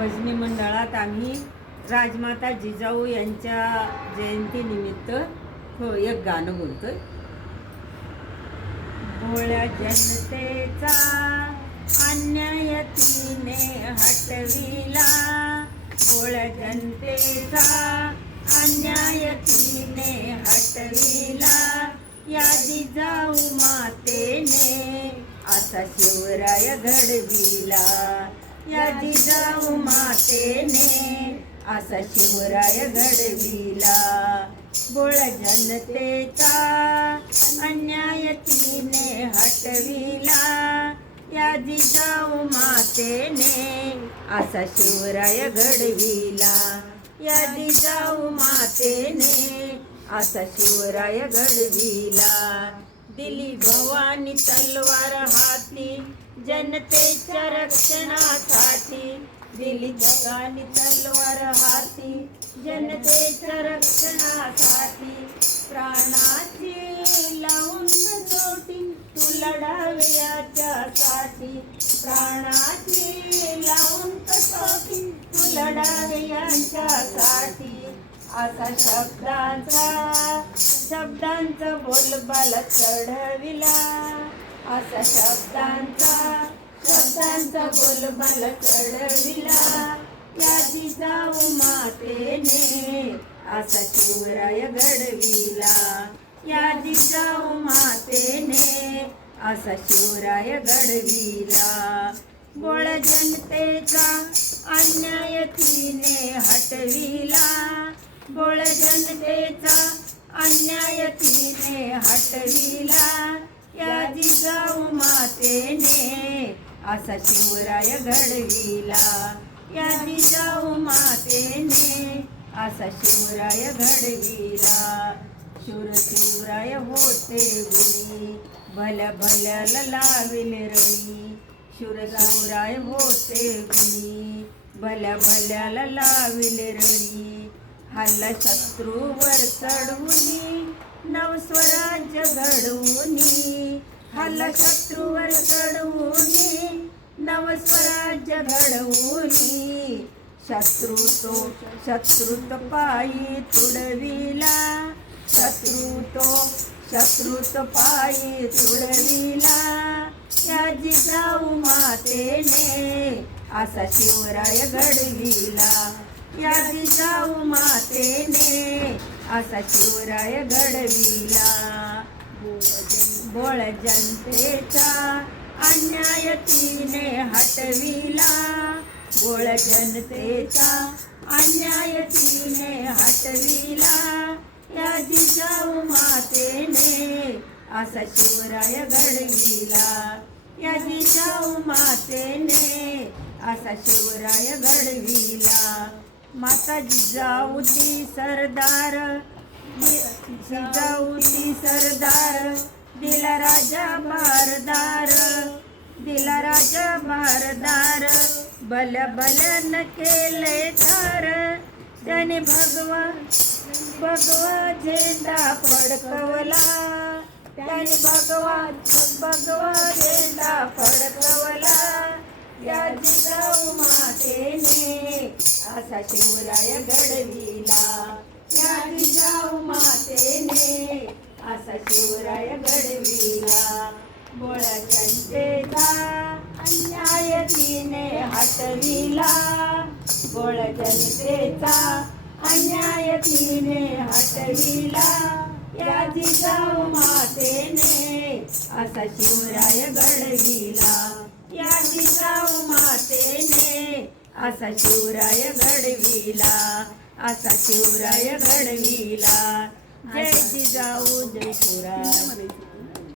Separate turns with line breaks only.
भजनी मंडळात आम्ही राजमाता जिजाऊ यांच्या जयंतीनिमित्त हो एक गाणं बोलतोय. भोळ्या जनतेचा अन्याय तिने हटविला. भोळ्या जनतेचा अन्याय तिने हटविला. या जिजाऊ मातेने असा शिवराय घडविला. या जिजाऊ मातेने. असा शिवराय घडविला. बोळ जनतेचा अन्याय तिने हटविला. या जिजाऊ मातेने. असा शिवराय घडविला. या जिजाऊ मातेने. असा शिवराय घडविला. दिली भवानी तलवार हाती. जनतेच्या रक्षणा दिली जगानी तलवार हाती जनतेच्या रक्षणासाठी प्राणाची लावून कसोटी तू लढावे प्राणाची लावून कसोटी तू लढावे असा शब्दांचा शब्दांचा बोलबाला चढविला. असा शब्दांचा संतांचा गोलमाल चढविला या जिजाऊ मातेने. असा शिवराय घडविला. या जिजाऊ मातेने. असा शिवराय घडविला. बोळ जनतेचा अन्याय तिने हटविला. बोळ जनतेचा अन्याय तिने हटविला. या जिजाऊ मातेने. असा शिवराय घडविला या जिजाऊ मातेने. असा शिवराय घडविला शूर शिवराय होते गुरी भल्या भल्याला लाविले रवी. शूर शिवराय होते गुरी भल्या भल्याला लाविले रवी. हल्ला शत्रूवर चढवून नवस्वराज्य घडवून. हल्ला शत्रूवर चढवूनी नवस्वराज्य घडवूनी. शत्रू तो शत्रुत पायी तुडविला. शत्रू तो शत्रुत पायी तुडविला. या जिजाऊ मातेने असा शिवराय घडविला. या जिजाऊ मातेने असा शिवराय घडविला. बोळ जनतेचा अन्याय तिने हटविला. बोळ जनतेचा अन्याय तिने हटविला. या जिजाऊ मातेने असा शिवराय घडविला. या जिजाऊ मातेने असा शिवराय घडविला. माता जिजाऊ ती सरदार जाऊती सरदार दिला राजा भारदार दिला राजा भारदार बल बल न केले तार त्याने भगवा भगवा झेंडा फडकवला. त्याने भगवा भगवा झेंडा फडकवला. या जिजाऊ मातेने असा शिवराय घडविला. जाऊ मातेने असा शिवराय घडविला. बोळा जनतेचा अन्याय तिने हटविला. बोळा जनतेचा अन्याय तिने हटविला. या जिजाऊ मातेने असा शिवराय घडविला. या जिजाऊ मातेने असा शिवराय घडविला. असा शिवराय घडविला जय जिजाऊ जय शिवराय.